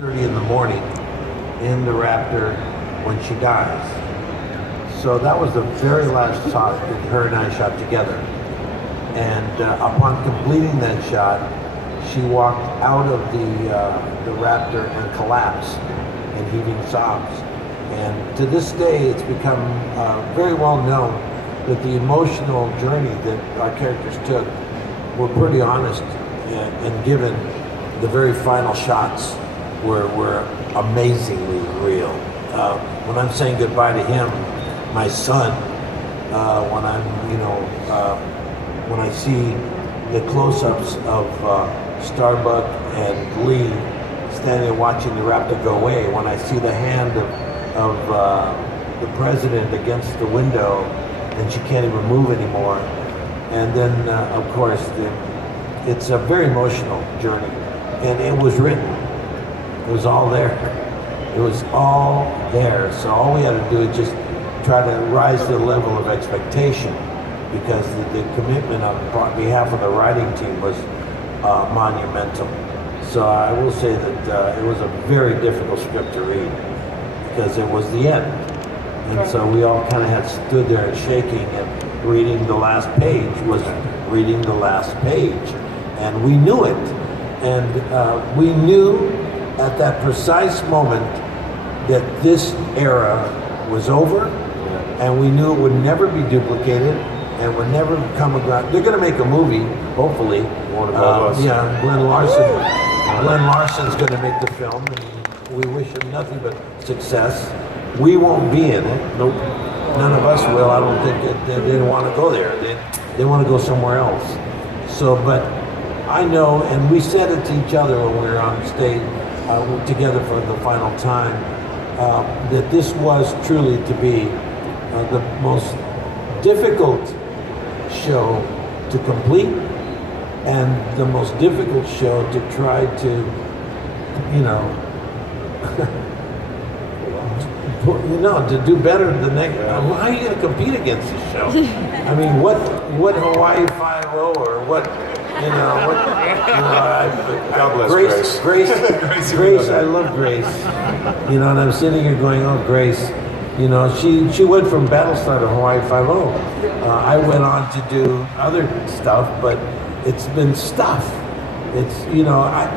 6:30 in the morning in the Raptor when she dies. So that was the very last shot that her and I shot together. And upon completing that shot, she walked out of the Raptor and collapsed in heaving sobs. And to this day, it's become very well known that the emotional journey that our characters took were pretty honest, and given the very final shots were amazingly real. When I'm saying goodbye to him, my son, when I'm, when I see the close-ups of Starbuck and Lee standing watching the Raptor go away, when I see the hand of the president against the window and she can't even move anymore, and then of course it's a very emotional journey, and it was written. It was all there. It was all there. So all we had to do is just try to rise to the level of expectation, because the commitment on behalf of the writing team was monumental. So I will say that it was a very difficult script to read, because it was the end. And so we all kind of had stood there and shaking, and reading the last page was reading the last page. And we knew it. And we knew at that precise moment that this era was over, and we knew it would never be duplicated and would never come around. They're going to make a movie, hopefully. Yeah, Glenn Larson's going to make the film, and we wish him nothing but success. We won't be in it. Nope. None of us will. I don't think they didn't want to go there. They want to go somewhere else. So, but I know, and we said it to each other when we were on stage together for the final time, that this was truly to be the most difficult show to complete, and the most difficult show to try to, to do better the next. How are you going to compete against this show? I mean, what Hawaii 5-0 or what? God bless Grace. I love Grace. And I'm sitting here going, oh, Grace. She went from Battlestar to Hawaii 5-0. I went on to do other stuff, but it's been stuff. It's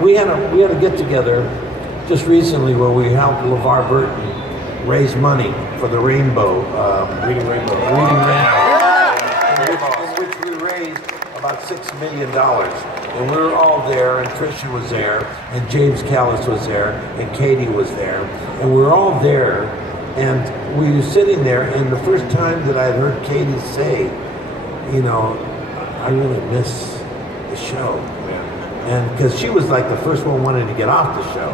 we had a get together just recently where we helped LeVar Burton raise money for the Rainbow Reading Rainbow. In which we raised about $6 million. And we were all there, and Tricia was there, and James Callis was there, and Katie was there, and we were all there, and we were sitting there, and the first time that I'd heard Katie say, I really miss the show. And because she was like the first one wanting to get off the show.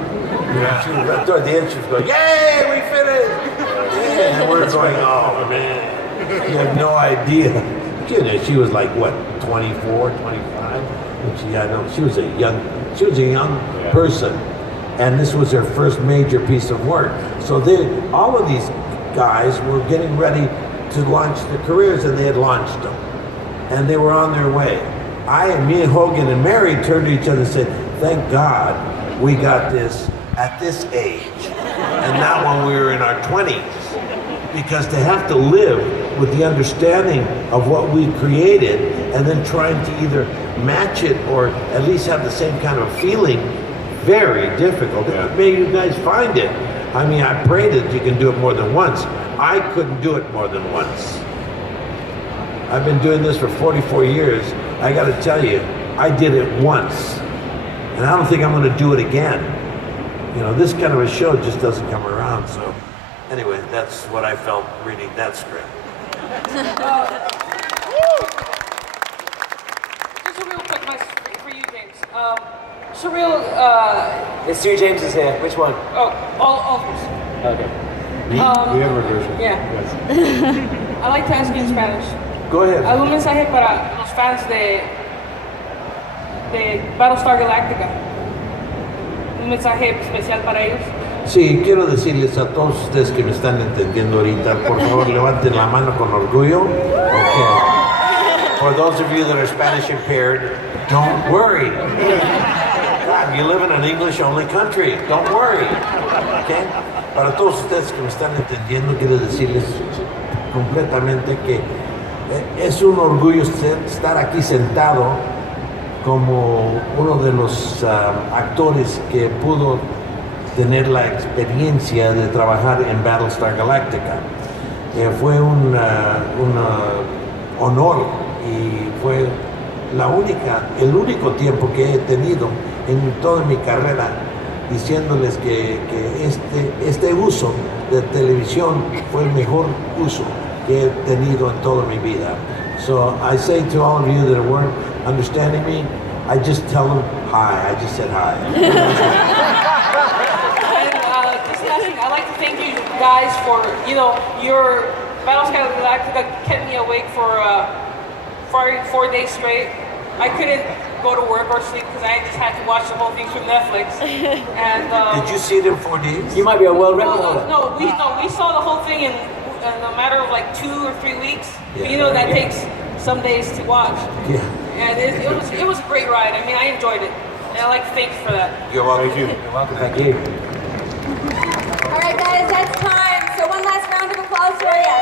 She was right toward the end, she was going, yay, we finished! Yeah. And we're going, oh man, you have no idea. She was like, what, 24, 25? She was a young person, and this was their first major piece of work. So all of these guys were getting ready to launch their careers, and they had launched them, and they were on their way. Me and Hogan and Mary turned to each other and said, thank God we got this at this age, and not when we were in our 20s, because to have to live with the understanding of what we created and then trying to either match it or at least have the same kind of feeling, very difficult. Yeah. May you guys find it. I mean, I pray that you can do it more than once. I couldn't do it more than once. I've been doing this for 44 years. I got to tell you, I did it once, and I don't think I'm going to do it again. This kind of a show just doesn't come around. So anyway, that's what I felt reading that script. Just a real quick question for you, James. Surreal. It's three Jameses here. Which one? Oh, all of us. Okay. We have a version. Yeah. Yes. I like to ask you in Spanish. Go ahead. ¿Algún mensaje para los fans de Battlestar Galactica? ¿Un mensaje especial para ellos? Sí, quiero decirles a todos ustedes que me están entendiendo ahorita, por favor levanten la mano con orgullo. Okay. For those of you that are Spanish impaired, don't worry. God time. You live in an English-only country. Don't worry. Okay? Para todos ustedes que me están entendiendo, quiero decirles completamente que es un orgullo estar aquí sentado como uno de los actores que pudo tener la experiencia de trabajar en Battlestar Galactica. Fue un honor y fue el único tiempo que he tenido en toda mi carrera diciéndoles que este uso de televisión fue el mejor uso que he tenido en toda mi vida. So I say to all of you that weren't understanding me, I just tell them hi. I just said hi. Just last thing, I'd like to thank you guys for, your Battlestar Galactica kept me awake for 4 days straight. I couldn't go to work or sleep because I just had to watch the whole thing through Netflix. And Did you see it in 4 days? You might be a world record holder. No, we saw the whole thing in a matter of like 2 or 3 weeks. Yeah. That takes some days to watch. Yeah. And it was a great ride. I mean, I enjoyed it. And I'd like to thank you for that. You're welcome. Thank you. You're welcome. Thank you. All right, guys, that's time. So one last round of applause for you.